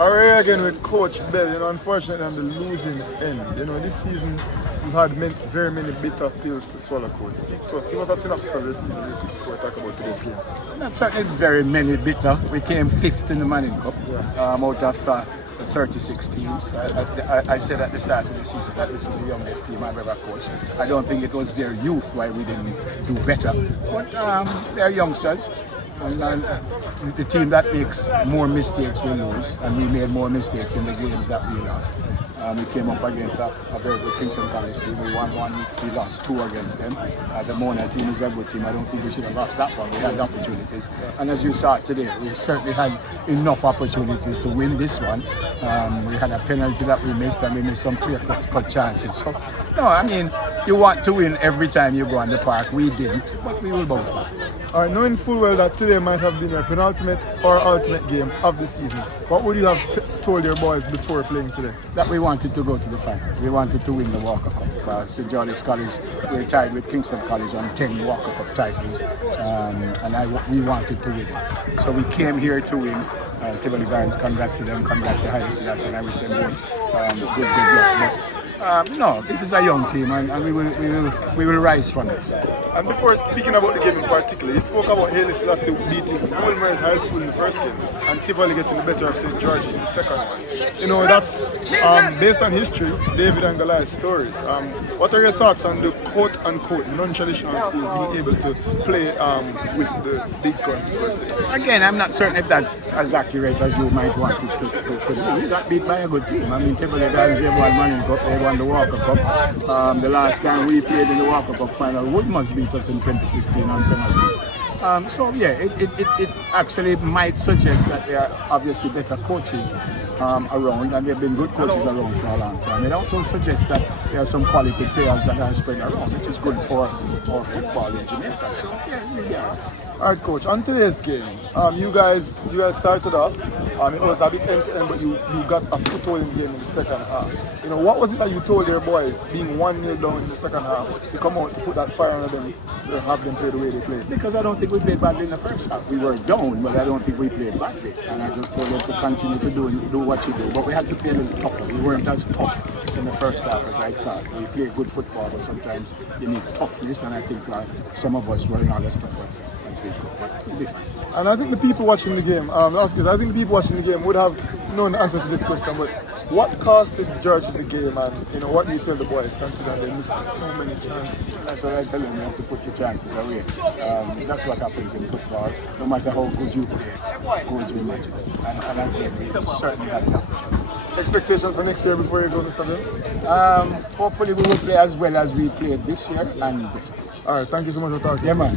Alright, again with Coach Bell, unfortunately on the losing end. This season we've had very many bitter pills to swallow, Coach. Speak to us. Give us a synopsis of the season real quick before we talk about today's game. Not certainly very many bitter. We came 5th in the Manning Cup out of 36 teams. I said at the start of the season that this is the youngest team I've ever coached. I don't think it was their youth why we didn't do better, but they're youngsters. And the team that makes more mistakes will lose, and we made more mistakes in the games that we lost. We came up against a very good Kingston College team. We won one, we lost 2 against them. The Mona team is a good team. I don't think we should have lost that one. We had opportunities. And as you saw today, we certainly had enough opportunities to win this one. We had a penalty that we missed, and we missed some clear-cut chances. So, no, I mean, you want to win every time you go on the park. We didn't, but we will bounce back. All right, knowing full well that today might have been your penultimate or ultimate game of the season, what would you have told your boys before playing today? That we wanted to go to the final. We wanted to win the Walker Cup. St. George's College, we're tied with Kingston College on 10 Walker Cup titles, and we wanted to win it. So we came here to win. Tivoli Barnes, congrats to them, congrats to Haile Selassie, and I wish them both good luck. No, this is a young team, and we will rise from this. And before speaking about the game in particular, you spoke about Haile Selassie beating Wolmer's High School in the first game and Tivoli getting the better of St. George in the second one. That's based on history, David and Goliath stories. What are your thoughts on the quote-unquote non-traditional schools being able to play with the big guns, per se? Again, I'm not certain if that's as accurate as you might want it to be. We got beat by a good team. I mean, Tivoli guys, they won Manning Cup, they won the Walker Cup. The last time we played in the Walker Cup final, Woodman's beat us in 2015 on penalties. So yeah, it actually might suggest that there are obviously better coaches around, and there have been good coaches around for a long time. It also suggests that there are some quality players that are spread around, which is good for our football in Jamaica. So yeah. All right, Coach. On today's game, you guys started off. It was a bit end-to-end, but you got a foothold in the game in the second half. What was it that you told your boys, being 1-0 down in the second half, to come out to put that fire on them, to have them play the way they played? Because I don't think we played badly in the first half. We were down, but I don't think we played badly. And I just told them to continue to do what you do. But we had to play a little tougher. We weren't as tough in the first half as I thought. We played good football, but sometimes you need toughness, and I think some of us were not as tough as we could. But we'll be fine. And I think the people watching the game, would have known the answer to this question, but what caused the George the game, and what do you tell the boys considering they missed so many chances? That's what I tell them, you have to put the chances away. That's what happens in football. No matter how good you play, goals win matches. And again, we certainly had the opportunity. Expectations for next year before you go to Sunday? Hopefully we will play as well as we played this year and better. All right, thank you so much for talking. Yeah, man.